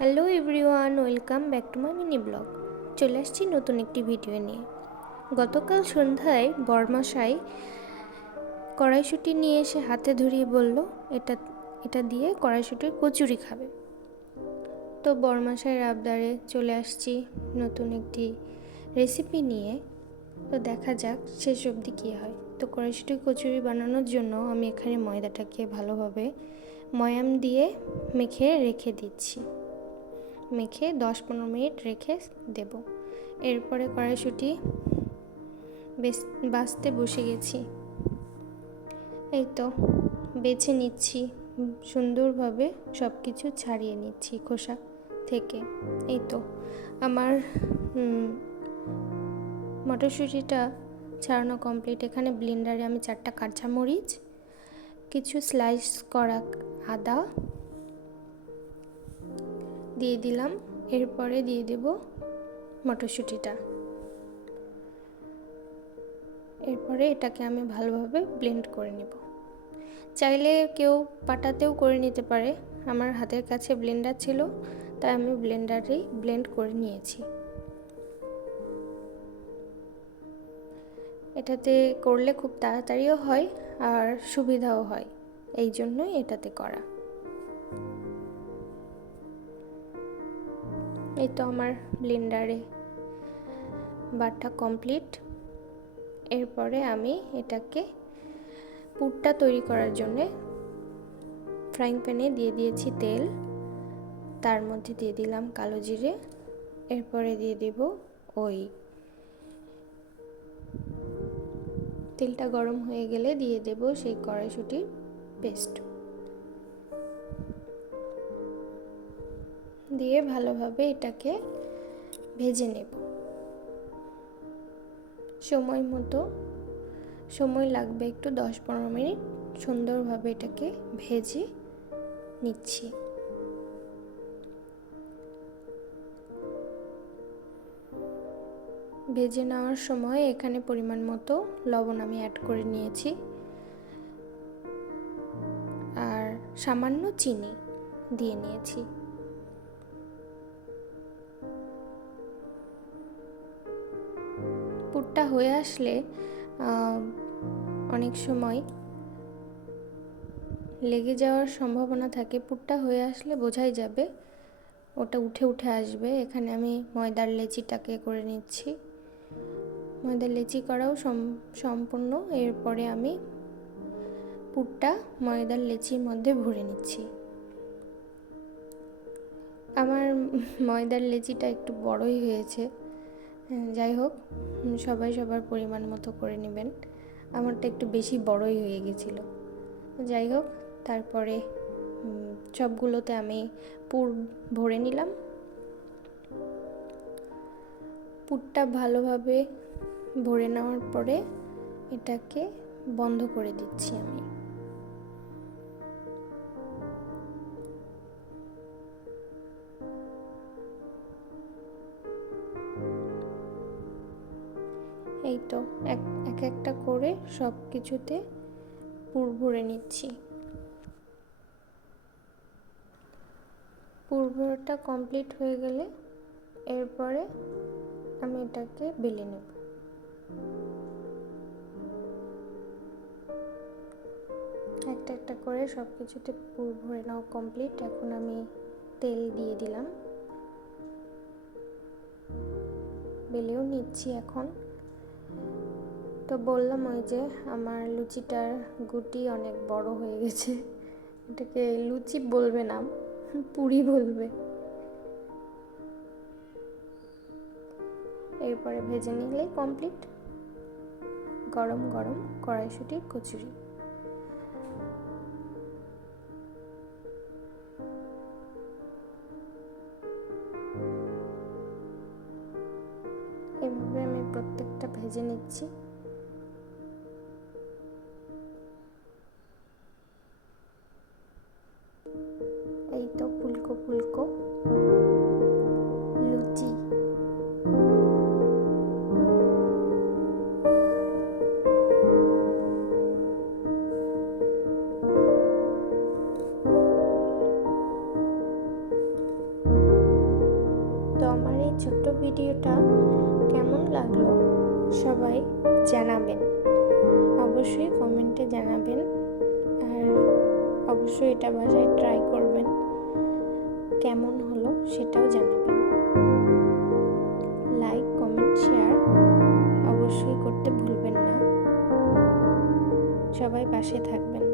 Hello everyone, welcome back to my mini blog. চলে আসছি নতুন একটি ভিডিও নিয়ে। গতকাল সন্ধ্যায় বরমশাই কড়াইশুঁটি নিয়ে এসে হাতে ধরিয়ে বলল, এটা এটা দিয়ে কড়াইশুঁটির কচুরি খাবে। তো বরমশাইয়ের আবদারে চলে আসছি নতুন একটি রেসিপি নিয়ে। তো দেখা যাক শেষ অবধি কী হয়। তো কড়াইশুঁটির কচুরি বানানোর জন্য আমি এখানে ময়দাটাকে ভালোভাবে ময়াম দিয়ে মেখে রেখে দিচ্ছি। মেখে 10-15 মিনিট রেখে দেব। এরপরে কড়াইশুঁটি বাছতে বসে গেছি। এই তো বেছে নিচ্ছি, সুন্দরভাবে সব কিছু ছাড়িয়ে নিচ্ছি খোসা থেকে। এই তো আমার মটরশুঁটিটা ছাড়ানো কমপ্লিট। এখানে ব্লেন্ডারে আমি 4টা কাঁচামরিচ, কিছু স্লাইস করা আদা দিয়ে দিলাম। এরপরে দিয়ে দেব মটরশুঁটিটা। এরপরে এটাকে আমি ভালোভাবে ব্লেন্ড করে নেব। চাইলে কেউ পাটাতেও করে নিতে পারে। আমার হাতের কাছে ব্লেন্ডার ছিল, তাই আমি ব্লেন্ডারেই ব্লেন্ড করে নিয়েছি। এটাতে করলে খুব তাড়াতাড়িও হয় আর সুবিধাও হয়, এই জন্যই এটাতে করা। এই তো আমার ব্লেন্ডারে বাটা কমপ্লিট। এরপরে আমি এটাকে পুরটা তৈরি করার জন্যে ফ্রাইং প্যানে দিয়ে দিয়েছি তেল। তার মধ্যে দিয়ে দিলাম কালো জিরে। এরপরে দিয়ে দেব তেলটা গরম হয়ে গেলে দিয়ে দেব সেই কড়াইশুঁটির পেস্ট। দিয়ে ভালোভাবে এটাকে ভেজে নেব। সময় লাগবে একটু 10-15 মিনিট। সুন্দরভাবে এটাকে ভেজে নিচ্ছি। ভেজে নেওয়ার সময় এখানে পরিমাণ মতো লবণ আমি অ্যাড করে নিয়েছি আর সামান্য চিনি দিয়ে নিয়েছি। পুরটা হয়ে আসলে অনেক সময় লেগে যাওয়ার সম্ভাবনা থাকে। পুরটা হয়ে আসলে বোঝাই যাবে, ওটা উঠে উঠে আসবে। এখানে আমি ময়দার লেচিটাকে করে নিচ্ছি। ময়দার লেচি করাও সম্পূর্ণ। এরপরে আমি পুরটা ময়দার লেচির মধ্যে ভরে নিচ্ছি। আমার ময়দার লেচিটা একটু বড়ই হয়েছে। যাই হোক, সবাই সবার পরিমাণ মতো করে নেবেন। আমারটা একটু বেশি বড়ই হয়ে গেছিলো। যাই হোক, তারপরে সবগুলোতে আমি পুর ভরে নিলাম। পুরটা ভালোভাবে ভরে নেওয়ার পরে এটাকে বন্ধ করে দিচ্ছি আমি। এই তো এক একটা করে সব কিছুতে পুর ভরে নিচ্ছি। পুর ভরাটা কমপ্লিট হয়ে গেলে এরপরে আমি এটাকে বেলে নেব। একটা একটা করে সব কিছুতে পুর ভরে নাও কমপ্লিট। এখন আমি তেল দিয়ে দিলাম, বেলেও নিচ্ছি এখন। তো বললাম ওই যে আমার লুচিটার গুটি অনেক বড় হয়ে গেছে। এটাকে লুচি বলবে না, পুরি বলবে। এরপরে ভেজে নিলেই কমপ্লিট গরম গরম কড়াইশুঁটির কচুরি। এভাবে আমি প্রত্যেকটা ভেজে নিচ্ছি। এই তো ফুলকো ফুলকো লুচি। ছোট্ট ভিডিওটা কেমন লাগলো সবাই জানাবেন, অবশ্যই কমেন্টে জানাবেন। আর অবশ্যই এটা বাসায় ট্রাই করবেন, কেমন হলো সেটাও জানাবেন। লাইক, কমেন্ট, শেয়ার অবশ্যই করতে ভুলবেন না। সবাই পাশে থাকবেন।